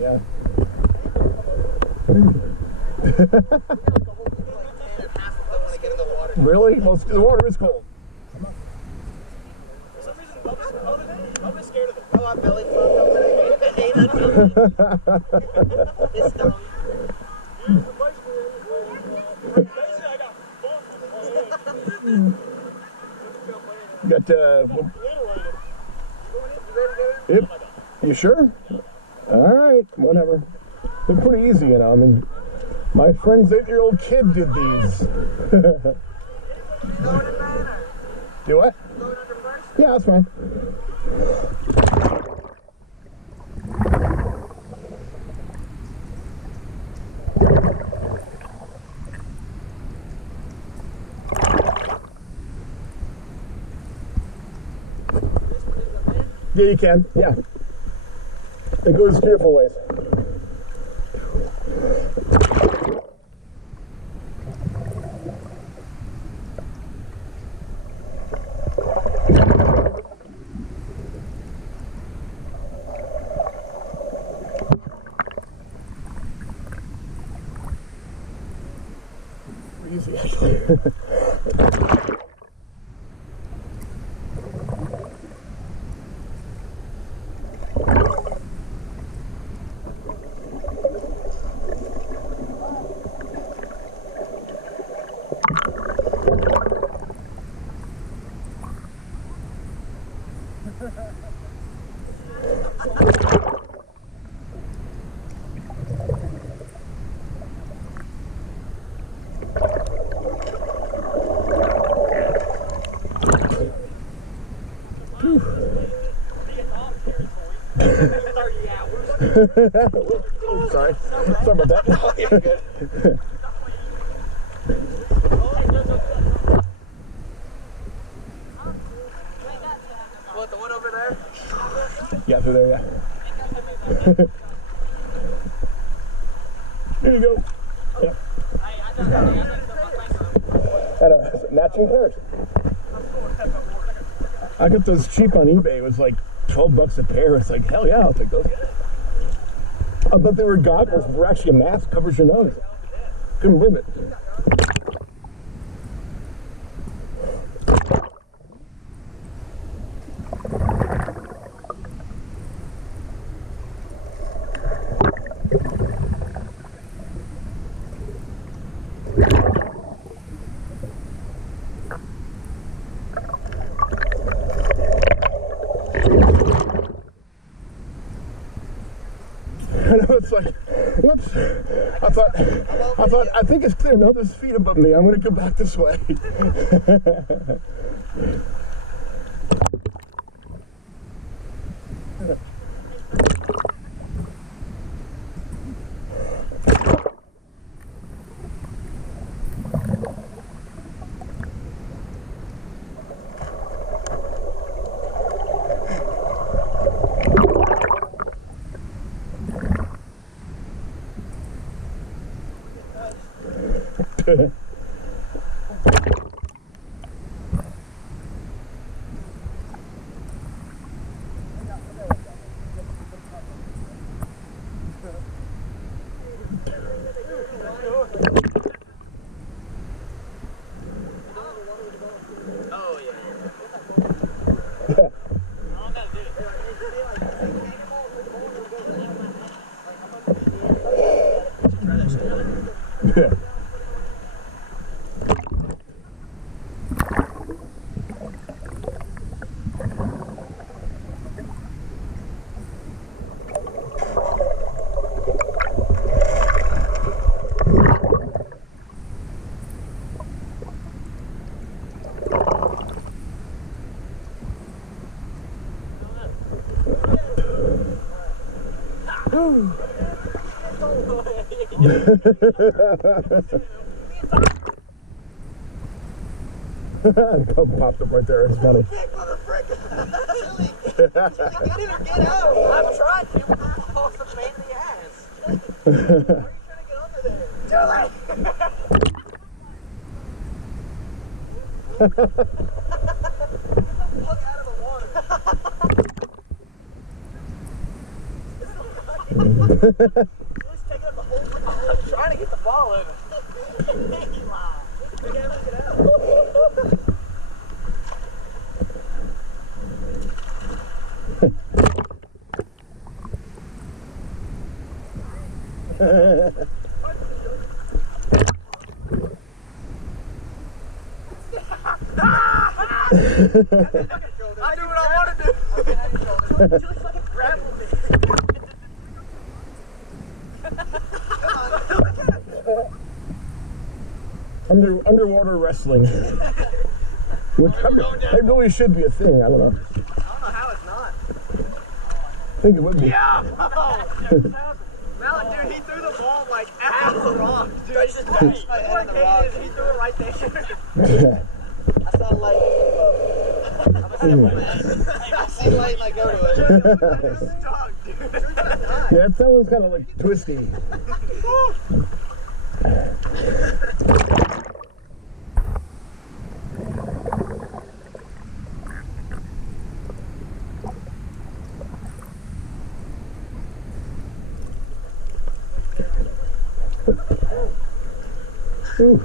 Yeah. Really? Well, the water is cold. For some reason, Bubba's scared of it. Oh, I'm belly flopped over there. It's dumb. Got yep. You sure? All right, whatever. They're pretty easy, you know. I mean, my friend's 8-year-old kid did these. Do what? Yeah, that's fine. Yeah, you can. Yeah. It goes two different ways. Easy, actually. Oh, sorry. Sorry about that. Oh, yeah, good. What, the one over there? Yeah, through there, yeah. Here you go. Yeah. And a matching pair. I got those cheap on eBay. It was like 12 bucks a pair. It's like, hell yeah, I'll take those. I thought they were goggles. They're actually a mask, covers your nose. Couldn't believe it. It's like, whoops. I think it's clear. No, there's feet above me. I'm going to go back this way. Popped up right there. It's funny. Get in or get out. I'm trying to. Oh, some pain in the ass. Where are you trying to get under there? Julie! Look out of the water. taking up the whole I'm trying to get the ball in. He lied. Look at it out. I do what I want to do. Just fucking grapple me. Underwater wrestling. Which that really should be a thing. I don't know. I don't know how it's not. I think it would be. Yeah! Malachi, dude, he threw the ball like after the rock. Dude, I just bashed my head on the rock. He threw it right there. I saw light. I see light like go to it. Stuck, dude. Yeah, that was kind of like twisty. Ooh.